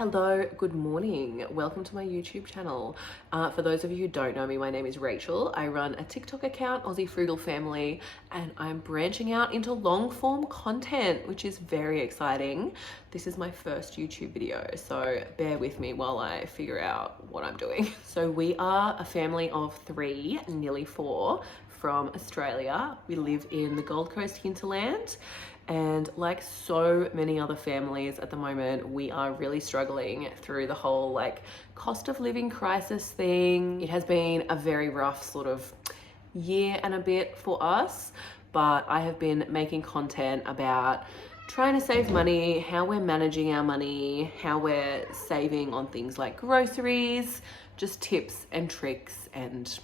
Hello, good morning. Welcome to my YouTube channel. For those of you who don't know me, my name is Rachel. I run a TikTok account, Aussie Frugal Family, and I'm branching out into long form content, which is very exciting. This is my first YouTube video, so bear with me while I figure out what I'm doing. So we are a family of 3, nearly 4, from Australia. We live in the Gold Coast hinterland. And like so many other families at the moment, we are really struggling through the whole cost of living crisis thing. It has been a very rough sort of year and a bit for us, but I have been making content about trying to save money, how we're managing our money, how we're saving on things like groceries, just tips and tricks and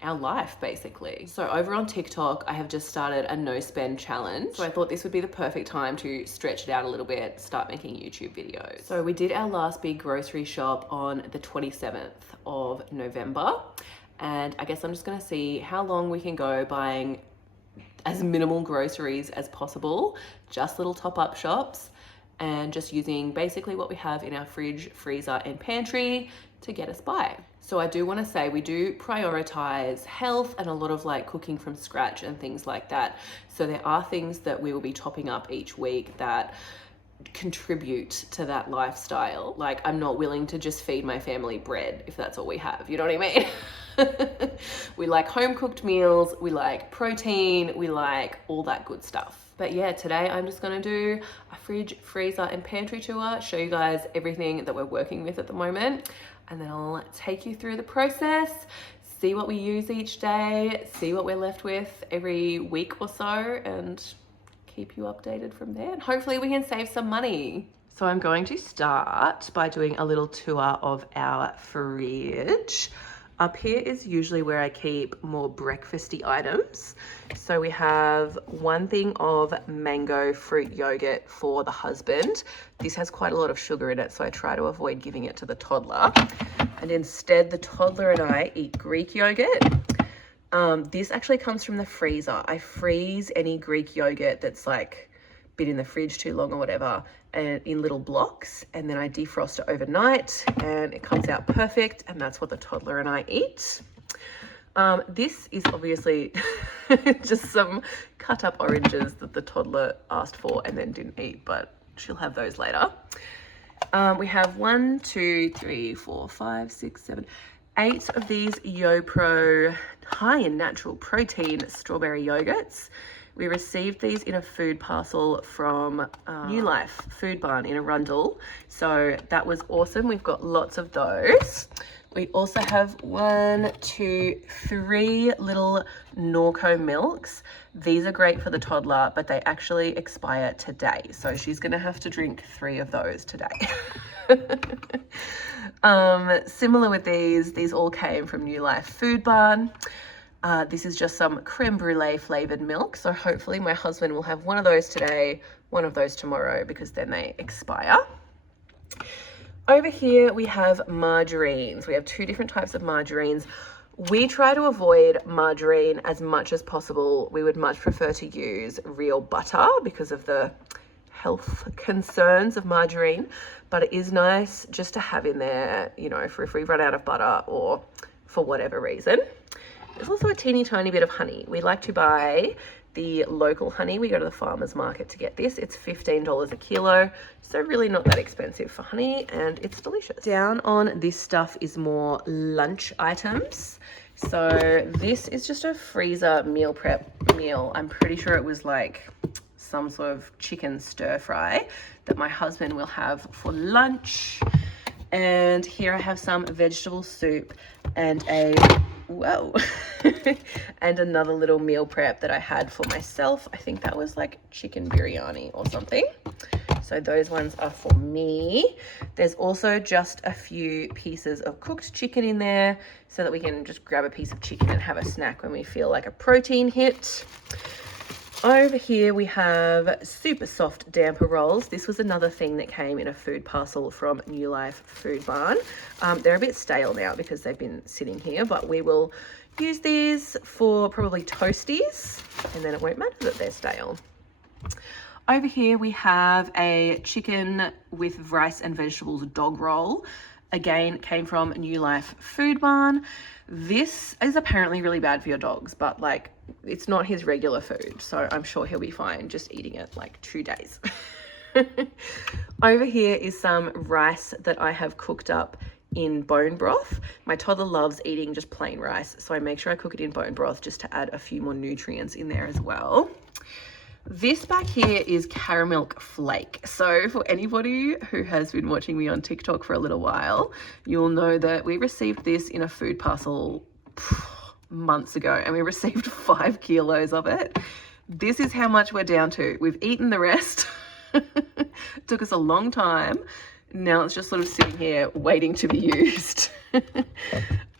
our life basically. So over on TikTok, I have just started a no spend challenge. So I thought this would be the perfect time to stretch it out a little bit, start making YouTube videos. So we did our last big grocery shop on the 27th of November. And I guess I'm just gonna see how long we can go buying as minimal groceries as possible, just little top-up shops, and just using basically what we have in our fridge, freezer, and pantry to get us by. So I do want to say we do prioritize health and a lot of cooking from scratch and things like that. So there are things that we will be topping up each week that contribute to that lifestyle. Like, I'm not willing to just feed my family bread if that's all we have, you know what I mean? We like home cooked meals, we like protein, we like all that good stuff. But yeah, today I'm just gonna do a fridge, freezer, and pantry tour, show you guys everything that we're working with at the moment, and then I'll take you through the process, see what we use each day, see what we're left with every week or so, and keep you updated from there. And hopefully we can save some money. So I'm going to start by doing a little tour of our fridge. Up here is usually where I keep more breakfasty items. So we have one thing of mango fruit yogurt for the husband. This has quite a lot of sugar in it, so I try to avoid giving it to the toddler. And instead, the toddler and I eat Greek yogurt. This actually comes from the freezer. I freeze any Greek yogurt that's been in the fridge too long or whatever, and in little blocks, and then I defrost it overnight and it comes out perfect, and that's what the toddler and I eat. This is obviously just some cut up oranges that the toddler asked for and then didn't eat, but she'll have those later. We have 1, 2, 3, 4, 5, 6, 7, 8 of these YoPro high in natural protein strawberry yogurts. We received these in a food parcel from New Life Food Barn in Arundel. So that was awesome. We've got lots of those. We also have 1, 2, 3 little Norco milks. These are great for the toddler, but they actually expire today. So she's gonna have to drink 3 of those today. Similar with these all came from New Life Food Barn. This is just some creme brulee flavored milk. So hopefully my husband will have one of those today, one of those tomorrow, because then they expire. Over here we have margarines. We have 2 different types of margarines. We try to avoid margarine as much as possible. We would much prefer to use real butter because of the health concerns of margarine, but it is nice just to have in there, you know, for if we run out of butter or for whatever reason. There's also a teeny tiny bit of honey. We like to buy the local honey. We go to the farmer's market to get this. It's $15 a kilo, so really not that expensive for honey, and it's delicious. Down on this stuff is more lunch items. So this is just a freezer meal prep meal. I'm pretty sure it was some sort of chicken stir fry that my husband will have for lunch. And here I have some vegetable soup and and another little meal prep that I had for myself. I think that was chicken biryani or something. So those ones are for me. There's also just a few pieces of cooked chicken in there so that we can just grab a piece of chicken and have a snack when we feel like a protein hit. Over here we have super soft damper rolls. This was another thing that came in a food parcel from New Life Food Barn. They're a bit stale now because they've been sitting here, but we will use these for probably toasties, and then it won't matter that they're stale. Over here we have a chicken with rice and vegetables dog roll. Again, came from New Life Food Barn. This is apparently really bad for your dogs, but like it's not his regular food, so I'm sure he'll be fine just eating it like 2 days. Over here is some rice that I have cooked up in bone broth. My toddler loves eating just plain rice, so I make sure I cook it in bone broth just to add a few more nutrients in there as well. This back here is caramel flake. So for anybody who has been watching me on TikTok for a little while, you'll know that we received this in a food parcel months ago, and we received 5 kilos of it. This is how much we're down to. We've eaten the rest. Took us a long time. Now it's just sort of sitting here waiting to be used.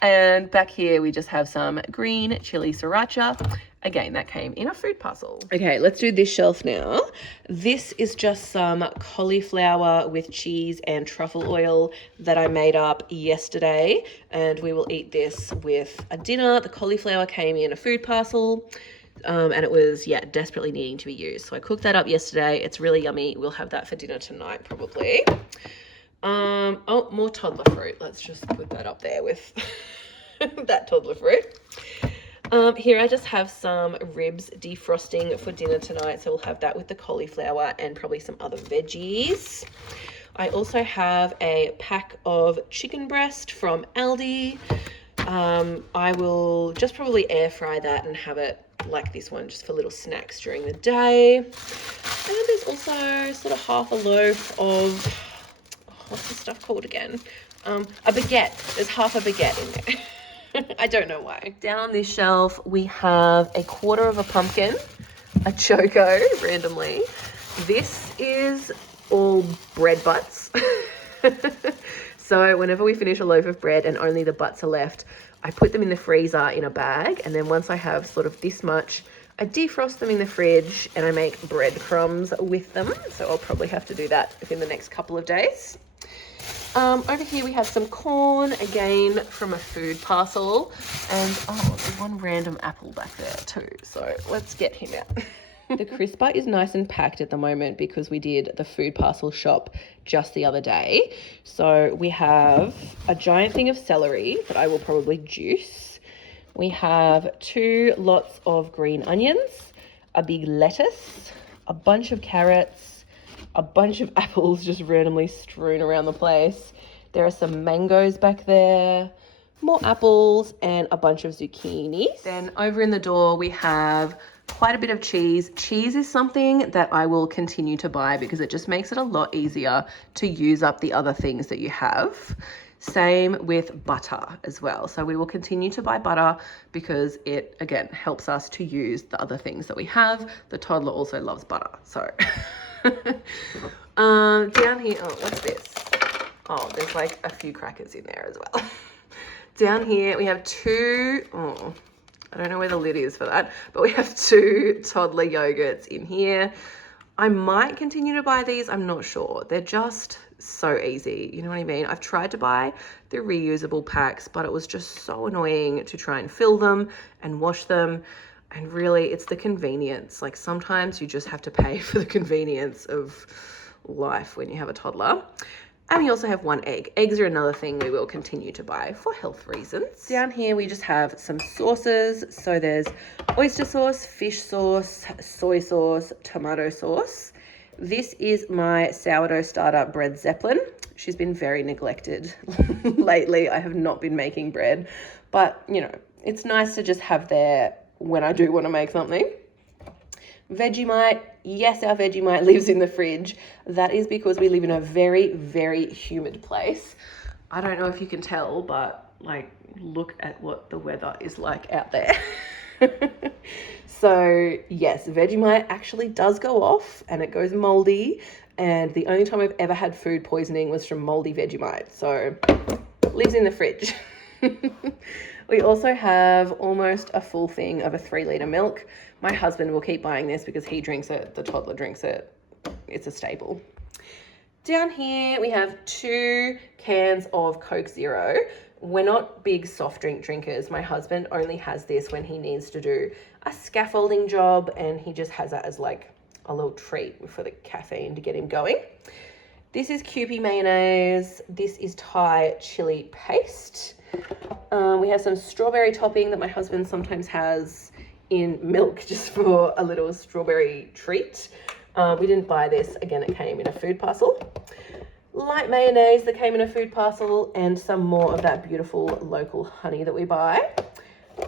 And back here we just have some green chili sriracha. Again, that came in a food parcel. Okay, let's do this shelf now. This is just some cauliflower with cheese and truffle oil that I made up yesterday, and we will eat this with a dinner. The cauliflower came in a food parcel. And it was, desperately needing to be used. So I cooked that up yesterday. It's really yummy. We'll have that for dinner tonight, probably. Oh, more toddler fruit. Let's just put that up there with that toddler fruit. Here I just have some ribs defrosting for dinner tonight. So we'll have that with the cauliflower and probably some other veggies. I also have a pack of chicken breast from Aldi. I will just probably air fry that and have it like this one just for little snacks during the day. And then there's also sort of half a loaf of, what's this stuff called again? A baguette. There's half a baguette in there. I don't know why. Down on this shelf we have a quarter of a pumpkin, a choco randomly. This is all bread butts. So whenever we finish a loaf of bread and only the butts are left, I put them in the freezer in a bag, and then once I have sort of this much, I defrost them in the fridge and I make breadcrumbs with them. So I'll probably have to do that within the next couple of days. Over here we have some corn, again from a food parcel, and there's one random apple back there too. So let's get him out. The crisper is nice and packed at the moment because we did the food parcel shop just the other day. So we have a giant thing of celery that I will probably juice. We have 2 lots of green onions, a big lettuce, a bunch of carrots, a bunch of apples just randomly strewn around the place. There are some mangoes back there, more apples, and a bunch of zucchini. Then over in the door we have quite a bit of cheese. Cheese is something that I will continue to buy because it just makes it a lot easier to use up the other things that you have. Same with butter as well. So we will continue to buy butter because it, again, helps us to use the other things that we have. The toddler also loves butter. So down here, what's this? Oh, there's like a few crackers in there as well. Down here we have 2, I don't know where the lid is for that, but we have 2 toddler yogurts in here. I might continue to buy these. I'm not sure. They're just so easy. You know what I mean? I've tried to buy the reusable packs, but it was just so annoying to try and fill them and wash them. And really, it's the convenience. Like sometimes you just have to pay for the convenience of life when you have a toddler. And we also have 1 egg. Eggs are another thing we will continue to buy for health reasons. Down here, we just have some sauces. So there's oyster sauce, fish sauce, soy sauce, tomato sauce. This is my sourdough starter bread Zeppelin. She's been very neglected lately. I have not been making bread, but you know, it's nice to just have there when I do want to make something. Vegemite. Yes, our Vegemite lives in the fridge. That is because we live in a very, very humid place. I don't know if you can tell, but like, look at what the weather is like out there. So yes, Vegemite actually does go off and it goes moldy. And the only time I've ever had food poisoning was from moldy Vegemite. So lives in the fridge. We also have almost a full thing of a 3-litre milk. My husband will keep buying this because he drinks it. The toddler drinks it. It's a staple. Down here, we have 2 cans of Coke Zero. We're not big soft drink drinkers. My husband only has this when he needs to do a scaffolding job, and he just has it as like a little treat for the caffeine to get him going. This is Kewpie mayonnaise. This is Thai chili paste. We have some strawberry topping that my husband sometimes has in milk just for a little strawberry treat. We didn't buy this. Again, it came in a food parcel. Light mayonnaise that came in a food parcel, and some more of that beautiful local honey that we buy.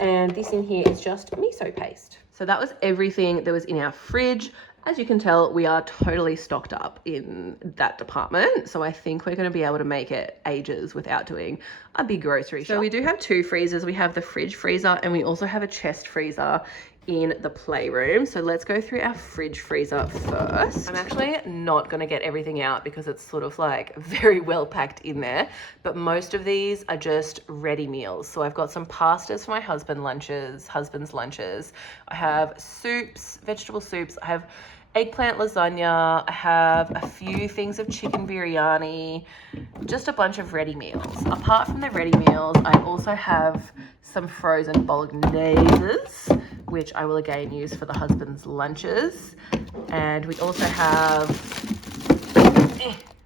And this in here is just miso paste. So that was everything that was in our fridge. As you can tell, we are totally stocked up in that department. So I think we're going to be able to make it ages without doing a big grocery shop. So we do have two freezers. We have the fridge freezer and we also have a chest freezer in the playroom. So let's go through our fridge freezer first. I'm actually not going to get everything out because it's sort of like very well packed in there, but most of these are just ready meals. So I've got some pastas for my husband's lunches. I have soups, vegetable soups. I have eggplant lasagna. I have a few things of chicken biryani, just a bunch of ready meals. Apart from the ready meals, I also have some frozen bologneses, which I will again use for the husband's lunches. And we also have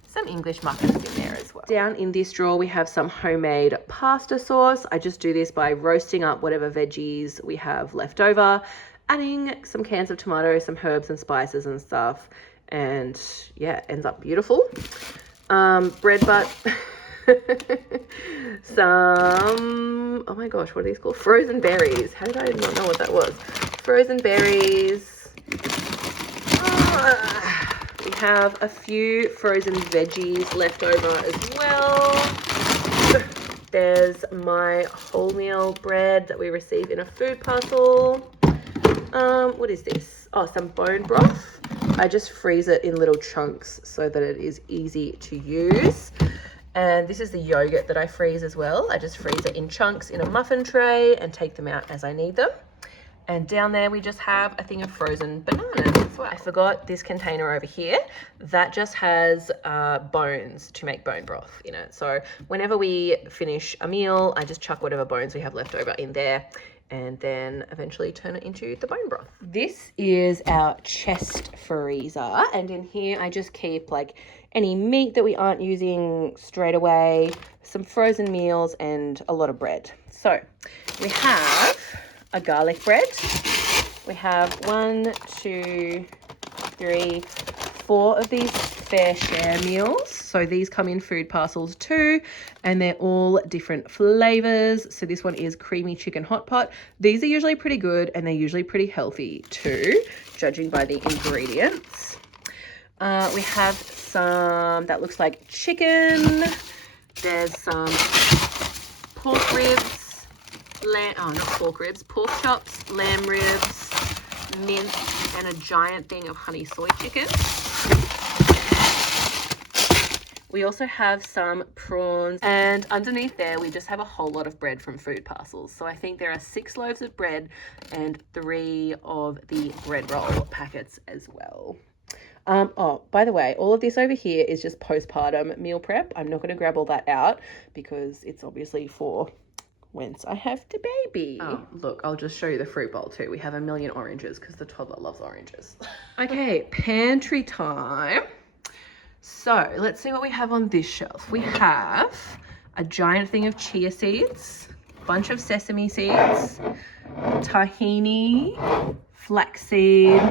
some English muffins in there as well. Down in this drawer, we have some homemade pasta sauce. I just do this by roasting up whatever veggies we have left over, adding some cans of tomatoes, some herbs and spices and stuff. And yeah, it ends up beautiful. Bread butt. Some, oh my gosh, what are these called? Frozen berries. How did I not know what that was? Frozen berries. We have a few frozen veggies left over as well. There's my wholemeal bread that we receive in a food parcel. What is this? Oh, some bone broth. I just freeze it in little chunks so that it is easy to use. And this is the yogurt that I freeze as well. I just freeze it in chunks in a muffin tray and take them out as I need them. And down there, we just have a thing of frozen bananas as well. I forgot this container over here. That just has bones to make bone broth in it. So whenever we finish a meal, I just chuck whatever bones we have left over in there and then eventually turn it into the bone broth. This is our chest freezer. And in here, I just keep like any meat that we aren't using straight away, some frozen meals, and a lot of bread. So we have a garlic bread. We have 1, 2, 3, 4 of these fair share meals. So these come in food parcels too, and they're all different flavors. So this one is creamy chicken hot pot. These are usually pretty good and they're usually pretty healthy too, judging by the ingredients. We have some that looks like chicken. There's some pork ribs, pork chops, lamb ribs, mince, and a giant thing of honey soy chicken. We also have some prawns, and underneath there we just have a whole lot of bread from food parcels. So I think there are 6 loaves of bread and 3 of the bread roll packets as well. Oh, by the way, all of this over here is just postpartum meal prep. I'm not going to grab all that out because it's obviously for once I have the baby. Oh, look, I'll just show you the fruit bowl too. We have a million oranges because the toddler loves oranges. Okay, pantry time. So let's see what we have on this shelf. We have a giant thing of chia seeds, a bunch of sesame seeds, tahini, flaxseed,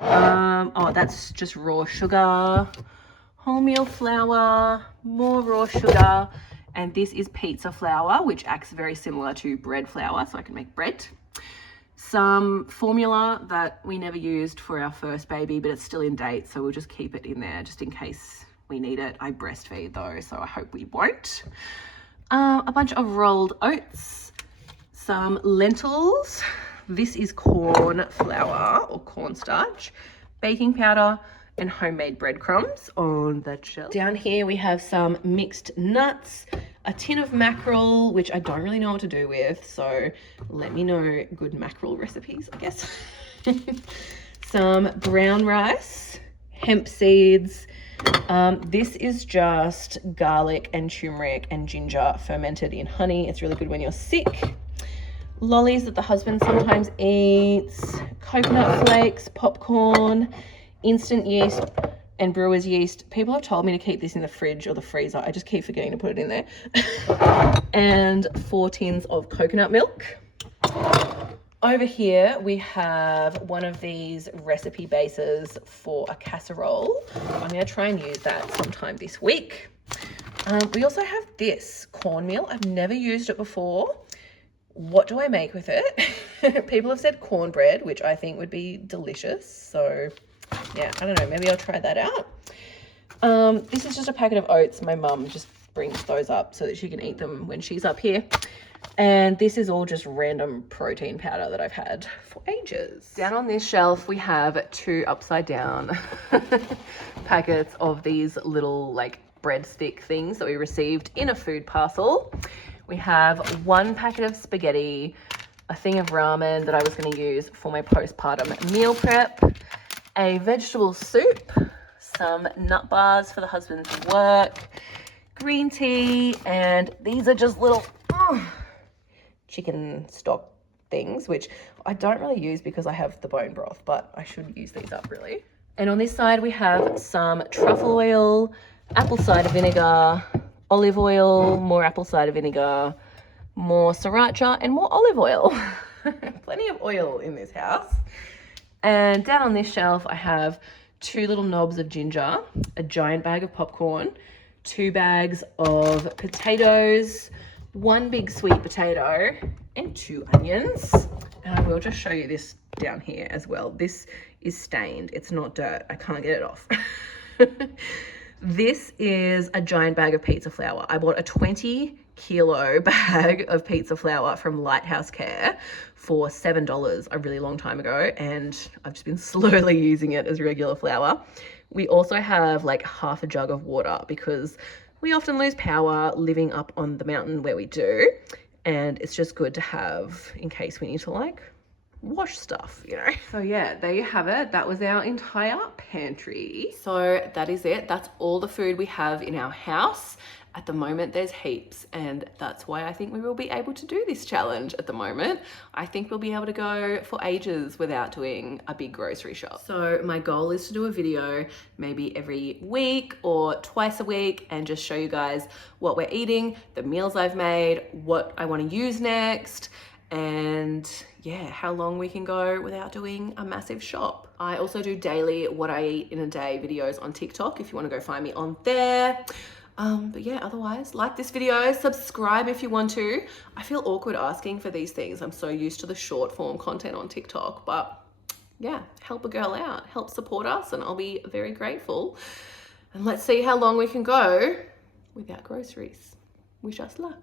oh, that's just raw sugar, wholemeal flour, more raw sugar, and this is pizza flour, which acts very similar to bread flour, so I can make bread. Some formula that we never used for our first baby, but it's still in date, so we'll just keep it in there just in case we need it. I breastfeed though, so I hope we won't. A bunch of rolled oats, some lentils. This is corn flour or cornstarch, baking powder, and homemade breadcrumbs on that shelf. Down here we have some mixed nuts, a tin of mackerel, which I don't really know what to do with, so let me know good mackerel recipes, I guess. Some brown rice, hemp seeds. This is just garlic and turmeric and ginger fermented in honey. It's really good when you're sick. Lollies that the husband sometimes eats, coconut flakes, popcorn, instant yeast and brewer's yeast. People have told me to keep this in the fridge or the freezer. I just keep forgetting to put it in there. And 4 tins of coconut milk. Over here, we have one of these recipe bases for a casserole. I'm going to try and use that sometime this week. We also have this cornmeal. I've never used it before. What do I make with it? People have said cornbread, which I think would be delicious. So yeah, I don't know. Maybe I'll try that out. This is just a packet of oats. My mum just brings those up so that she can eat them when she's up here. And this is all just random protein powder that I've had for ages. Down on this shelf, we have 2 upside down packets of these little like breadstick things that we received in a food parcel. We have 1 packet of spaghetti, a thing of ramen that I was going to use for my postpartum meal prep, a vegetable soup, some nut bars for the husband's work, green tea, and these are just little chicken stock things, which I don't really use because I have the bone broth, but I should use these up really. And on this side, we have some truffle oil, apple cider vinegar, olive oil, more apple cider vinegar, more sriracha, and more olive oil. Plenty of oil in this house. And down on this shelf, I have 2 little knobs of ginger, a giant bag of popcorn, 2 bags of potatoes, 1 big sweet potato, and 2 onions. And I will just show you this down here as well. This is stained. It's not dirt. I can't get it off. This is a giant bag of pizza flour. I bought a 20-kilo bag of pizza flour from Lighthouse Care for $7 a really long time ago, and I've just been slowly using it as regular flour. We also have like half a jug of water because we often lose power living up on the mountain where we do, and it's just good to have in case we need to like wash stuff, you know. So yeah, there you have it. That was our entire pantry. So that is it. That's all the food we have in our house. At the moment, there's heaps, and that's why I think we will be able to do this challenge at the moment. I think we'll be able to go for ages without doing a big grocery shop. So my goal is to do a video maybe every week or twice a week and just show you guys what we're eating, the meals I've made, what I want to use next, and yeah, how long we can go without doing a massive shop. I also do daily what I eat in a day videos on TikTok if you want to go find me on there. But yeah, otherwise, like this video, subscribe if you want to. I feel awkward asking for these things. I'm so used to the short form content on TikTok, but yeah, help a girl out, help support us, and I'll be very grateful. And let's see how long we can go without groceries. Wish us luck.